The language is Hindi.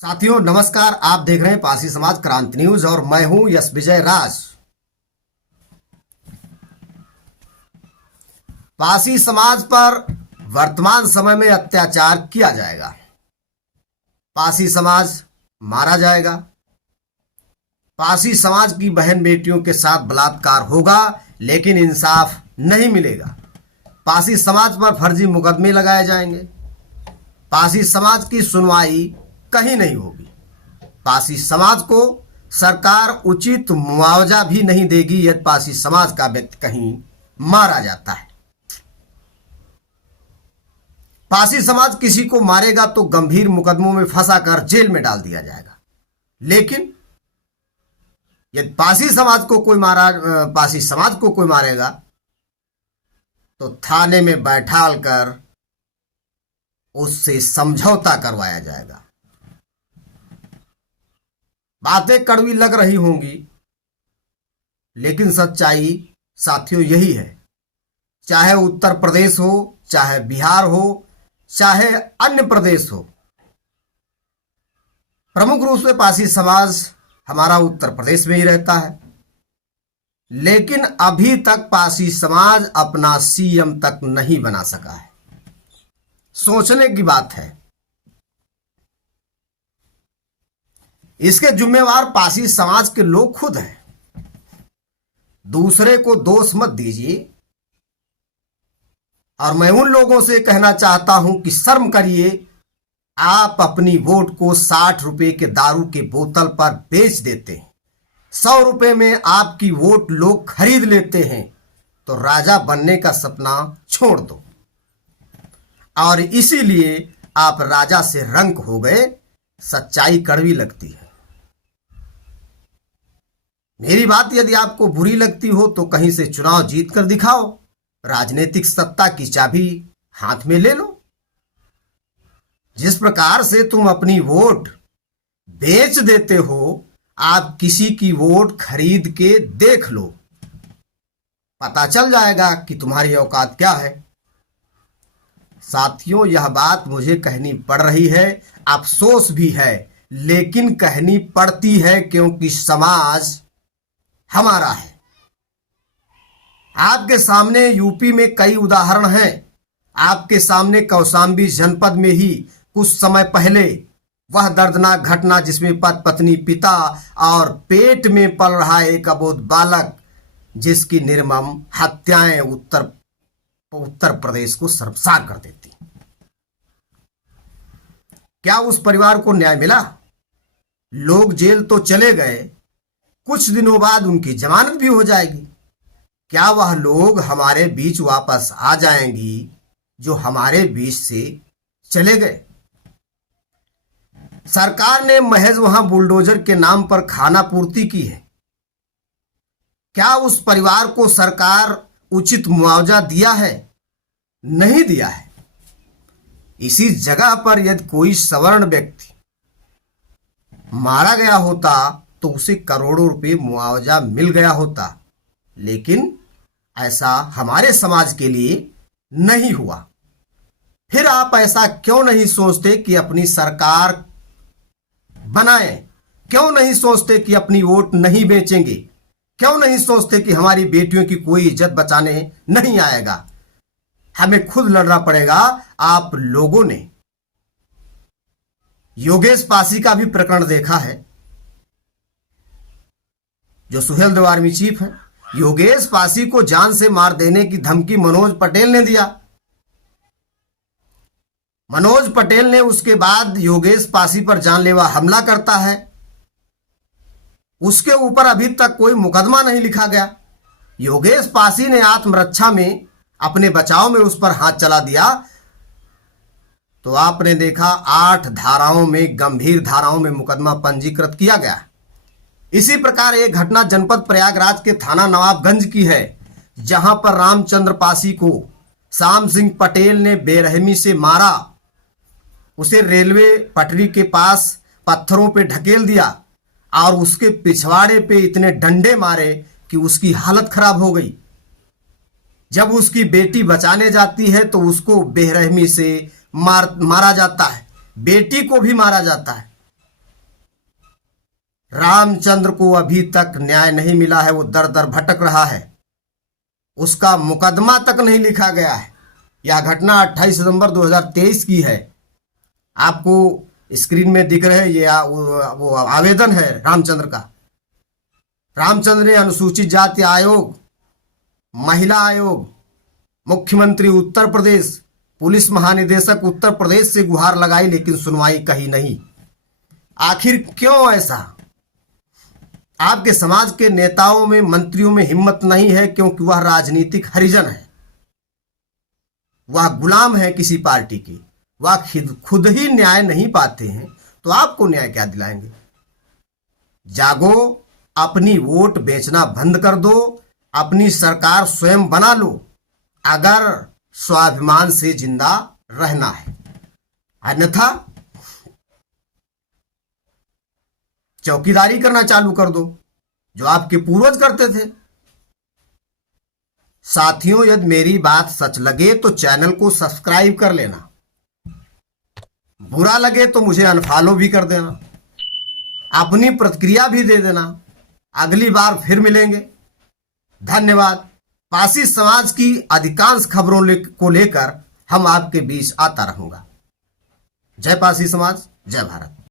साथियों नमस्कार। आप देख रहे हैं पारसी समाज क्रांति न्यूज और मैं हूं यश विजय राज। पारसी समाज पर वर्तमान समय में अत्याचार किया जाएगा, पारसी समाज मारा जाएगा, पारसी समाज की बहन बेटियों के साथ बलात्कार होगा लेकिन इंसाफ नहीं मिलेगा। पारसी समाज पर फर्जी मुकदमे लगाए जाएंगे, पारसी समाज की सुनवाई कहीं नहीं होगी, पारसी समाज को सरकार उचित मुआवजा भी नहीं देगी यदि पारसी समाज का व्यक्ति कहीं मारा जाता है। पारसी समाज किसी को मारेगा तो गंभीर मुकदमों में फंसाकर जेल में डाल दिया जाएगा, लेकिन यदि पारसी समाज को कोई मारेगा तो थाने में बैठाल कर उससे समझौता करवाया जाएगा। बातें कड़वी लग रही होंगी लेकिन सच्चाई साथियों यही है। चाहे उत्तर प्रदेश हो, चाहे बिहार हो, चाहे अन्य प्रदेश हो, प्रमुख रूप से पारसी समाज हमारा उत्तर प्रदेश में ही रहता है, लेकिन अभी तक पारसी समाज अपना सीएम तक नहीं बना सका है। सोचने की बात है। इसके जिम्मेवार पारसी समाज के लोग खुद हैं। दूसरे को दोष मत दीजिए। और मैं उन लोगों से कहना चाहता हूं कि शर्म करिए। आप अपनी वोट को 60 रुपए के दारू के बोतल पर बेच देते हैं, 100 रुपए में आपकी वोट लोग खरीद लेते हैं, तो राजा बनने का सपना छोड़ दो। और इसीलिए आप राजा से रंक हो गए। सच्चाई कड़वी लगती है। मेरी बात यदि आपको बुरी लगती हो तो कहीं से चुनाव जीत कर दिखाओ, राजनीतिक सत्ता की चाबी हाथ में ले लो। जिस प्रकार से तुम अपनी वोट बेच देते हो, आप किसी की वोट खरीद के देख लो, पता चल जाएगा कि तुम्हारी औकात क्या है। साथियों, यह बात मुझे कहनी पड़ रही है, अफसोस भी है, लेकिन कहनी पड़ती है क्योंकि समाज हमारा है। आपके सामने यूपी में कई उदाहरण हैं। आपके सामने कौशाम्बी जनपद में ही कुछ समय पहले वह दर्दनाक घटना जिसमें पति पत्नी, पिता और पेट में पल रहा एक अबोध बालक, जिसकी निर्मम हत्याएं उत्तर प्रदेश को शर्मसार कर देती। क्या उस परिवार को न्याय मिला? लोग जेल तो चले गए, कुछ दिनों बाद उनकी जमानत भी हो जाएगी। क्या वह लोग हमारे बीच वापस आ जाएंगी जो हमारे बीच से चले गए? सरकार ने महज वहां बुलडोजर के नाम पर खाना पूर्ति की है। क्या उस परिवार को सरकार उचित मुआवजा दिया है? नहीं दिया है। इसी जगह पर यदि कोई सवर्ण व्यक्ति मारा गया होता तो उसे करोड़ों रुपए मुआवजा मिल गया होता, लेकिन ऐसा हमारे समाज के लिए नहीं हुआ। फिर आप ऐसा क्यों नहीं सोचते कि अपनी सरकार बनाएं? क्यों नहीं सोचते कि अपनी वोट नहीं बेचेंगे? क्यों नहीं सोचते कि हमारी बेटियों की कोई इज्जत बचाने नहीं आएगा? हमें खुद लड़ना पड़ेगा। आप लोगों ने योगेश पासी का भी प्रकरण देखा है, जो सुहेलदेव आर्मी चीफ है। योगेश पासी को जान से मार देने की धमकी मनोज पटेल ने दिया। मनोज पटेल ने उसके बाद योगेश पासी पर जानलेवा हमला करता है। उसके ऊपर अभी तक कोई मुकदमा नहीं लिखा गया। योगेश पासी ने आत्मरक्षा में, अपने बचाव में उस पर हाथ चला दिया, तो आपने देखा 8 धाराओं में, गंभीर धाराओं में मुकदमा पंजीकृत किया गया। इसी प्रकार एक घटना जनपद प्रयागराज के थाना नवाबगंज की है, जहां पर रामचंद्र पासी को श्याम सिंह पटेल ने बेरहमी से मारा। उसे रेलवे पटरी के पास पत्थरों पे ढकेल दिया और उसके पिछवाड़े पे इतने डंडे मारे कि उसकी हालत खराब हो गई। जब उसकी बेटी बचाने जाती है तो उसको बेरहमी से मारा जाता है, बेटी को भी मारा जाता है। रामचंद्र को अभी तक न्याय नहीं मिला है, वो दर दर भटक रहा है, उसका मुकदमा तक नहीं लिखा गया है। यह घटना 28 सितंबर 2023 की है। आपको स्क्रीन में दिख रहे ये वो आवेदन है रामचंद्र का। रामचंद्र ने अनुसूचित जाति आयोग, महिला आयोग, मुख्यमंत्री उत्तर प्रदेश, पुलिस महानिदेशक उत्तर प्रदेश से गुहार लगाई, लेकिन सुनवाई कहीं नहीं। आखिर क्यों ऐसा? आपके समाज के नेताओं में, मंत्रियों में हिम्मत नहीं है, क्योंकि वह राजनीतिक हरिजन है, वह गुलाम है किसी पार्टी की, वह खुद ही न्याय नहीं पाते हैं, तो आपको न्याय क्या दिलाएंगे? जागो, अपनी वोट बेचना बंद कर दो, अपनी सरकार स्वयं बना लो, अगर स्वाभिमान से जिंदा रहना है। अन्यथा चौकीदारी करना चालू कर दो, जो आपके पूर्वज करते थे। साथियों, यदि मेरी बात सच लगे तो चैनल को सब्सक्राइब कर लेना, बुरा लगे तो मुझे अनफॉलो भी कर देना, अपनी प्रतिक्रिया भी दे देना। अगली बार फिर मिलेंगे। धन्यवाद। पासी समाज की अधिकांश खबरों को लेकर हम आपके बीच आता रहूंगा। जय पासी समाज, जय भारत।